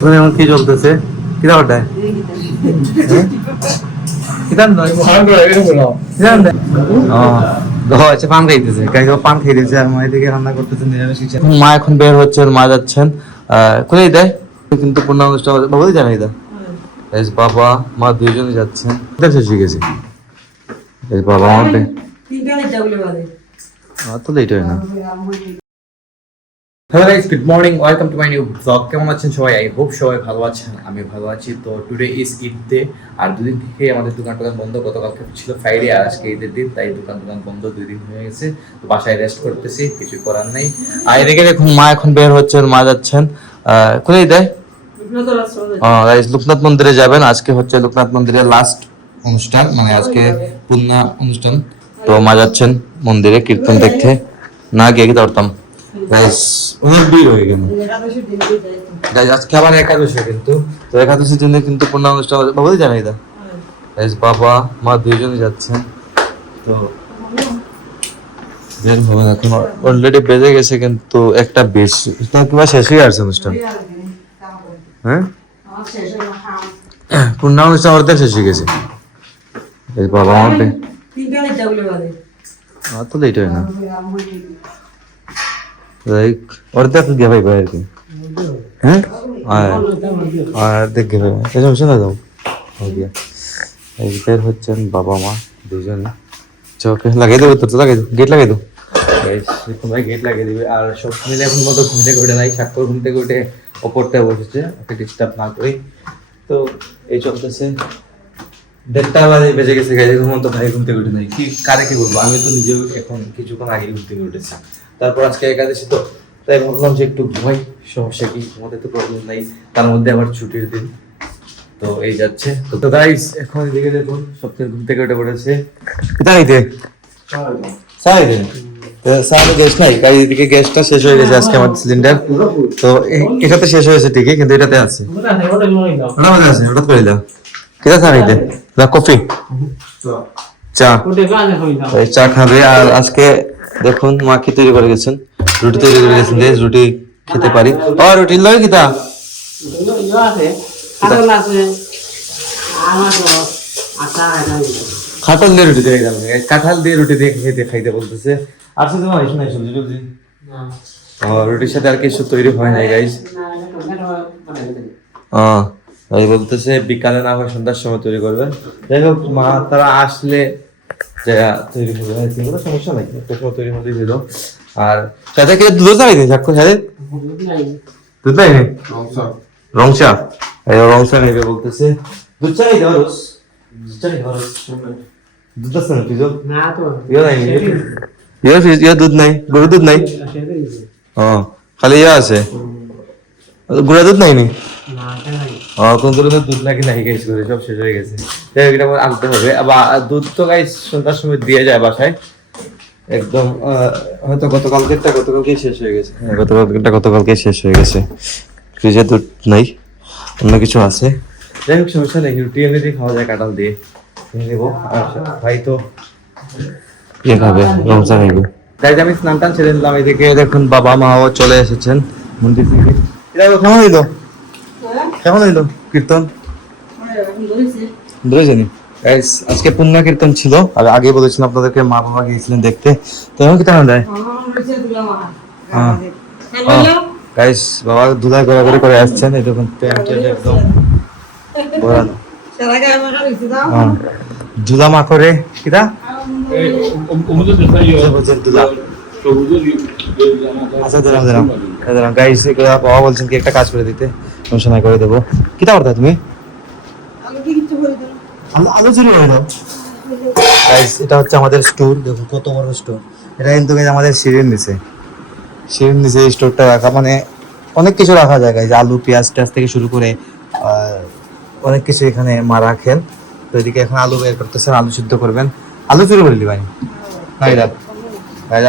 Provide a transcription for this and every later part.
এখন কি চলতেছে কিরা ওটা পান খাইতেছে পান খাইতেছে আর মা এদিকে রান্না করতেছে নিরামিষ কিছু। এখন মা এখন বের হচ্ছেন, মা যাচ্ছেন কোথায় দেয় কিন্তু পূর্ণাঙ্গটা বাবাই জানাই দা বাবা মা দুইজনই যাচ্ছেন। শিখেছি বাবা আমার তো লেট হয় না। Hello guys, good morning, welcome to my new blog. কেমন আছেন সবাই? আই হোপ সবাই ভালো আছেন, আমি ভালো আছি। তো টুডে ইজ ঈদ ডে, আর দুদিন থেকে আমাদের দোকান বন্ধ। গতকালকে ছিল ফ্রাইডে আর আজকে ঈদের দিন, তাই দোকান বন্ধ, 2 দিন হয়ে গেছে। তো বাসায় রেস্ট করতেছি, কিছু করার নেই। আর এদিকে দেখুন মা এখন বের হচ্ছেন, মা যাচ্ছেন কোথায় দেয় লোকনাথ মন্দিরে যাবেন। আজকে হচ্ছে লোকনাথ মন্দিরের লাস্ট অনুষ্ঠান, মানে আজকে পূর্ণা অনুষ্ঠান। তো মা যাচ্ছেন মন্দিরে কীর্তন দেখতে, না গিয়ে কি ধরতাম গাইস, অনেক ভিড় হয়ে গেল গাইস। আজকে আবার একাদশী, কিন্তু তো একাদশীর জন্য কিন্তু পূর্ণ অনুষ্ঠান বাবাই জানাই দা গাইস, বাবা মা দুইজনই যাচ্ছেন। তো বের হবে এখন, অলরেডি বেজে গেছে কিন্তু একটা বেশি কিংবা শেষ হয়ে আসছে অনুষ্ঠান। হ্যাঁ, পূর্ণ অনুষ্ঠান অর্ধেক শেষ হয়ে গেছে বাবা আমার তো লেট হয় না, অর্ধেক গিয়ে ভাই আর কি। হ্যাঁ অর্ধেক গিয়ে ভাই সমস্যা না যাও বের হচ্ছেন বাবা মা দুজন। চোখে লাগাই দেবো, তোর তো লাগাই দেবো, গেট লাগাই দেবো ভাই, গেট লাগিয়ে দিবে। আর সব মিলে এখন মতো ঘুম থেকে উঠে নাই, স্বাক্ষর ঘুম থেকে উঠে ওপরটা বসেছে, ওকে ডিস্টার্ব না করি। তো এই চলতেছে, 1:30 বাজে বেজে গেছে গাইজ, তো ভাই ঘুম থেকে উঠে নাই, কি কারে কি বলবো, আমি তো নিজেও এখন কিছুক্ষণ আগে ঘুম থেকে উঠেছি। তারপর আজকে একাদশী, তো তাই ভাবলাম যে একটু ঘুমাই, সমস্যা কি, আমাদের তো প্রবলেম নাই, তার মধ্যে আবার ছুটির দিন। তো এই যাচ্ছে। তো গাইস এখন এদিকে দেখুন, সবচেয়ে ঘুম থেকে উঠে পড়েছে গ্যাস নাই গাইজ, এদিকে গ্যাসটা শেষ হয়ে গেছে আজকে আমাদের সিলিন্ডার। তো এটাতে শেষ হয়েছে ঠিকই, কিন্তু এটাতে আছে, ওটা করে দাও। কেটা চা খাইতে কফি চা, চা খাবে। আর আজকে দেখুন মা কি তৈরি করে গেছেন, রুটি তৈরি করে গেছেন, রুটি খেতে পারি। ও রুটি লয় কিতা খাটাল দিয়ে রুটি দিয়ে গেলাম, কাঁঠাল দিয়ে রুটি দিয়ে খেতে খাইতে বলতেছে। আর শুধু সবজি টবজি রুটির সাথে আর কিছু তৈরি হয় নাই গাইজ। ভাই বলতেছে বিকালে না হয় সন্ধ্যার সময় তৈরি করবেন। যাই হোক, মা তারা আসলে তৈরি করবে, সমস্যা নাই, একটা সময় তৈরি হতে দিল। আর সাথে কি দুধ চাইছে সাক্ষর সাথে দুধ নাই রংচা, রংচা খাইবে বলতেছে। দুধ চাই ধরস, দুধ আছে না ফ্রিজ? না তো ইয়ে দুধ নাই, গরু দুধ নাই, খালি ইয়ে আছে, গুড়া দুধ নাই নি? কোন ধরনের দুধ নাকি নাই গাইস, করে সব শেষ হয়ে গেছে। এটা আনতে হবে। আবার দুধ তো গাইস সন্ধ্যার সময় দিয়ে যায় বাসায়, একদম হয়তো গতকালকে শেষ হয়ে গেছে। হ্যাঁ, গতকালকে শেষ হয়ে গেছে। ফ্রিজে দুধ নাই, অন্য কিছু আছে। যাই হোক, সমস্যা নেই, রুটি এমনি খাওয়া যায় কাঁঠাল দিয়ে, নেবো। আর ভাই তো ইয়ে খাবে, রমজা খাইবে। তাই আমি স্নান টান ছেড়ে নিলাম। এদিকে দেখুন বাবা মাও চলে এসেছেন মন্দির থেকে। কেমন হইলো কীর্তন? আজকে পূর্ণা কীর্তন ছিল, আর আগে বলেছিলাম আপনাদেরকে, মা বাবা গিয়েছিলেন দেখতে। তো এখন কি তেমন দেয় গাইস, বাবা ধুলাই ঘোরাঘুরি করে আসছেন। এই দেখুন একদম ধুলা মাখরে কিরা গাইস, বাবা বলছেন কি একটা কাজ করে দিতে, সমস্যা নাই, করে দেবো। কিতা করতা তুমি? আলু চুরি করে দাও গাইস। এটা হচ্ছে আমাদের স্টোর, দেখুন কত বড় স্টোর। এটা কিন্তু আমাদের সিঁড়ির নিচে এই স্টোরটা রাখা, মানে অনেক কিছু রাখা যায় গাইস, আলু পেঁয়াজ টেয়াজ থেকে শুরু করে অনেক কিছু এখানে মা রাখেন। তো এদিকে এখন আলু বের করতেছেন, আলু সিদ্ধ করবেন। আলু চুরি করে দিবেন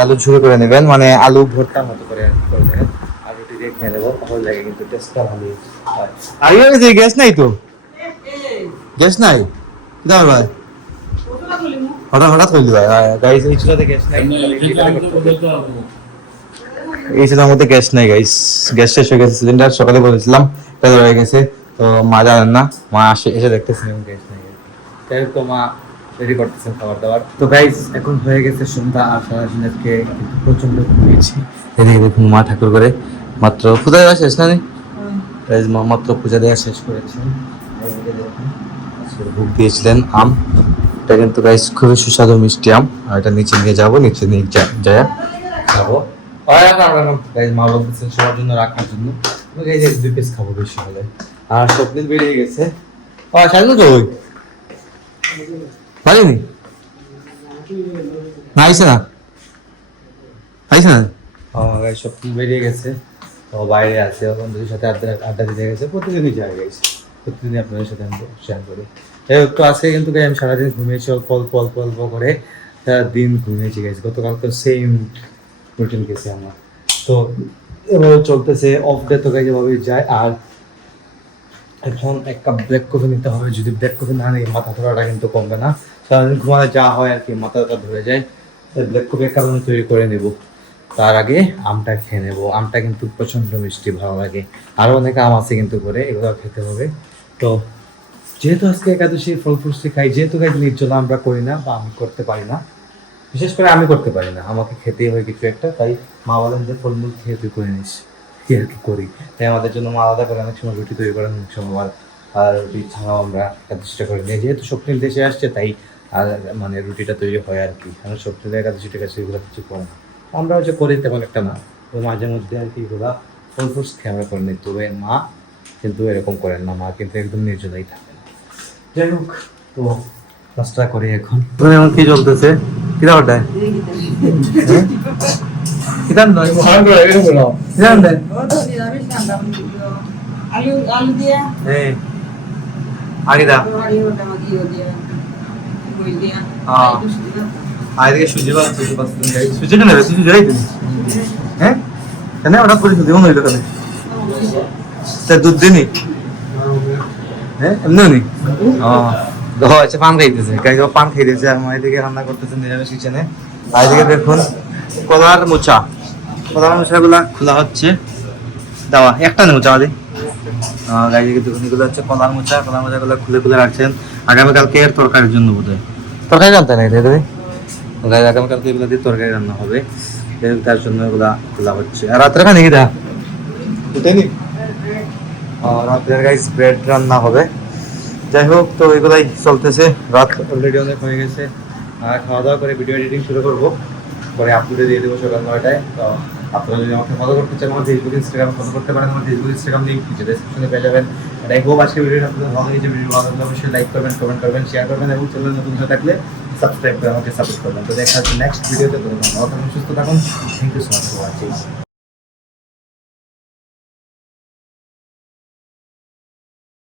আলু ঝুড়ি করে নেবেন, মানে আলু ভর্তার মতো করে নেবেন, আর রুটি দিয়ে খেয়ে নেবো, ভালো লাগে কিন্তু টেস্টটা ভালো হয়। আর গ্যাস নাই তো, গ্যাস নাই দাও ভাই, হঠাৎ করে দিবা গাইস, এই চুলাতে গ্যাস নাই। এই সিলিন্ডার মধ্যে গ্যাস নাই গাইস, গ্যাস শেষ হয়ে গেছে। সিলিন্ডার সকালে বলেছিলাম এটা হয়ে গেছে, তো মা জানেন না, মা এসে দেখতেছেন গ্যাস নাই। তাই তো মা রেডি করতেছেন খাবার দাবার। তো গাইস এখন হয়ে গেছে সন্ধ্যা, আর সারাদিন আজকে প্রচন্ড ঘুমিয়েছি। এদিকে দেখুন মা ঠাকুর করে মাত্র পূজা দেওয়া শেষ না নেই, মা মাত্র পূজা দেওয়া শেষ করেছেন। এইদিকে দেখুন আজকে ভোগ দিয়েছিলেন আম, এটা কিন্তু গাইস খুবই সুস্বাদু মিষ্টি আম। আর এটা নিচে নিয়ে যাবো, নিচে নিয়ে যায় খাবো। গাইস মা বলতেছেন সবার জন্য রাখার জন্য, গাইস 2 পিস খাবো বেশি হলে। আর স্বপ্নিল বেরিয়ে গেছে, সাজু তো ওই পারিনি না, আইসে না, আইসে না। গাইস স্বপ্নিল বেরিয়ে গেছে, তো বাইরে আছে, বন্ধুদের সাথে আড্ডা দিতে গেছে। প্রতিদিনই যায় গাইস, প্রতিদিনই আপনাদের সাথে আমি শেয়ার করি। একটু আজকে কিন্তু আমি সারাদিন ঘুমিয়েছি অল্প অল্প অল্প অল্প করে, সারাদিন ঘুমিয়েছি গেছি। গতকাল তো সেম রুটিন গেছে আমার, তো এভাবে চলতেছে। অফ ডে তো গাইজ এভাবেই যায়। আর এখন এক কাপ ব্ল্যাক কফি নিতে হবে, যদি ব্ল্যাক কফি না নিই মাথা ধরাটা কিন্তু কমবে না। সারাদিন ঘুমালে যা হয় আর কি, মাথাটা ধরে যায়। ব্ল্যাক কফি এক কারণে তৈরি করে নেব, তার আগে আমটা খেয়ে নেবো। আমটা কিন্তু প্রচণ্ড মিষ্টি, ভালো লাগে। আরও অনেক আম আছে কিন্তু করে, এগুলো খেতে হবে। তো যেহেতু আজকে একাদশী ফল ফ্রুটসি খাই, যেহেতু গাইজ নির্জলা আমরা করি না বা আমি করতে পারি না, বিশেষ করে আমি করতে পারি না, আমাকে খেতেই হয় কিছু একটা। তাই মা বলেন যে ফলমূল খেয়ে তুই করে নিস, কি আর কি করি। তাই আমাদের জন্য মা আলাদা করে অনেক সময় রুটি তৈরি করেন, অনেক সময় আর রুটি ছাড়াও আমরা একাদশীটা করে নিই। যেহেতু স্বপ্নিল দেশে আসছে তাই আর মানে রুটিটা তৈরি হয় আর কি। কারণ স্বপ্নিল একাদশীটা কাছে এগুলো কিছু করে না, আমরা হচ্ছে করি তেমন একটা না। তো মাঝে মধ্যে আর কি এগুলা ফল ফ্রুটস খেয়ে আমরা করে নিই। তবে মা কিন্তু এরকম করেন না, মা কিন্তু একদম নির্জলাই থাকেন। যাই হোক, তো কাজটা করি এখন। এখন কি চলতেছে, কি দাওয়াটা কিতান নয় মহান করে এরকম বলো কিতান দেন আলু আলু দিয়া এই আগে দা হ্যাঁ আগে থেকে সুজি বাস সুজিটা নেবে, সুজি জড়াই তুমি হ্যাঁ কেন ওটা করে সুজি মনে হইলো কেন তা দুধ দিনি হ্যাঁ এমনি নি আচ্ছা পান খাইতেছে, গাইজ পান খাইতেছে। আর মা এদিকে রান্না করতেছে নিরামিষ কিচেনে। আর এদিকে দেখুন কলার মোচাগুলা খোলা হচ্ছে, দেওয়া একটা নেই মোচা আমাদের গাইজে দেখুন এগুলো হচ্ছে কলার মোচাগুলো খুলে খুলে রাখছেন আগামীকালকে এর তরকারির জন্য। বোধ হয় তরকারি রান্না নাই তুমি গাইজ, আগামীকালকে এগুলো দিয়ে তরকারি রান্না হবে, তার জন্য এগুলা খোলা হচ্ছে। আর রাত্রে খানি কি দা উঠেনি, রাত্রে গাইজ ব্রেড রান্না হবে। যাই হোক, তো এগুলাই চলতেছে। রাত অলরেডি অনেক হয়ে গেছে, আর খাওয়া দাওয়া করে ভিডিও এডিটিং শুরু করবো, পরে আপলোডে দিয়ে দেবো সকাল 9টায়। তো আপনারা যদি আমাকে ফলো করতে চান আমার ফেসবুক ইনস্টাগ্রাম ফলো করতে পারেন। আমার ফেসবুক ইনস্টাগ্রাম লিঙ্ক নিচে ডেসক্রিপশনে পেয়ে যাবেন। আর আই হোপ আজকে ভিডিওটা আপনাদের ভালো লেগেছে। ভিডিও ভালো লাগলে অবশ্যই লাইক করবেন, কমেন্ট করবেন, শেয়ার করবেন এবং চ্যানেল নতুন হয়ে থাকলে সাবস্ক্রাইব করে আমাকে সাপোর্ট করবেন। তো দেখা হচ্ছে নেক্সট ভিডিওতে। ভালো থাকুন, সুস্থ থাকুন। Thank you so much for watching.